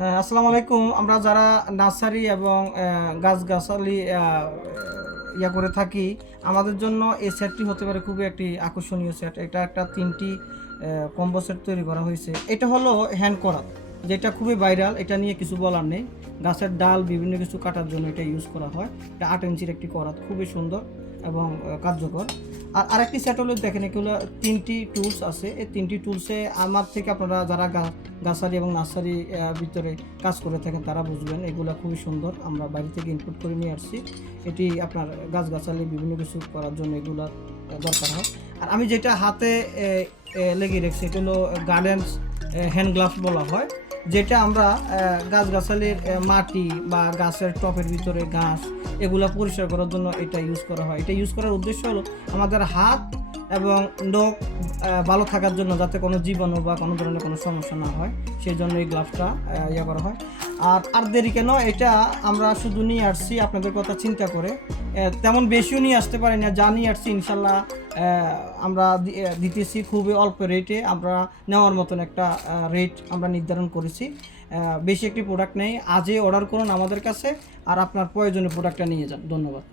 আসসালামু আলাইকুম। আমরা যারা নার্সারি এবং গাছগাছালি করে থাকি, আমাদের জন্য এই সেটটি হতে পারে খুবই একটি আকর্ষণীয় সেট। এটা একটা 3টি কম্বো সেট তৈরি করা হয়েছে। এটা হলো হ্যান্ড করা, যেটা খুবই ভাইরাল। এটা নিয়ে কিছু বলার নেই। গাছের ডাল বিভিন্ন কিছু কাটার জন্য এটা ইউজ করা হয়। এটা 8 ইঞ্চির একটি করাত, খুবই সুন্দর এবং কার্যকর। আর আরেকটি সেট হলো, দেখেন এগুলো 3টি টুলস আছে। এই 3টি টুলসে আমার থেকে আপনারা যারা গাছারি এবং নার্সারি ভিতরে কাজ করে থাকেন তারা বুঝবেন, এগুলো খুবই সুন্দর। আমরা বাইরে থেকে ইনপুট করে নিয়ে আসছি। এটি আপনার গাছগাছালি বিভিন্ন কিছু করার জন্য এগুলো দরকার হয়। আর আমি যেটা হাতে লেগে রেখেছি, এটা হলো গার্ডেন্স হ্যান্ড গ্লাভস বলা হয়, যেটা আমরা গাছগাছালির মাটি বা গাছের টপের ভিতরে ঘাস এগুলো পরিষ্কার করার জন্য এটা ইউজ করা হয়। এটা ইউজ করার উদ্দেশ্য হলো আমাদের হাত এবং নখ ভালো থাকার জন্য, যাতে কোনো জীবাণু বা কোনো ধরনের কোনো সমস্যা না হয়, সেই জন্য এই গ্লাভসটা করা হয়। আর দেরি কেন, এটা আমরা শুধু নিয়ে আসছি আপনাদের কথা চিন্তা করে। তেমন বেশিও নিয়ে আসতে পারি না, যা নিয়ে আসছি ইনশাল্লাহ আমরা দিতেছি খুবই অল্প রেটে। আমরা নেওয়ার মতন একটা রেট আমরা নির্ধারণ করেছি। বেশি একটি প্রোডাক্ট নেই। আজই অর্ডার করুন আমাদের কাছে, আর আপনার প্রয়োজনীয় প্রোডাক্টটা নিয়ে যান। ধন্যবাদ।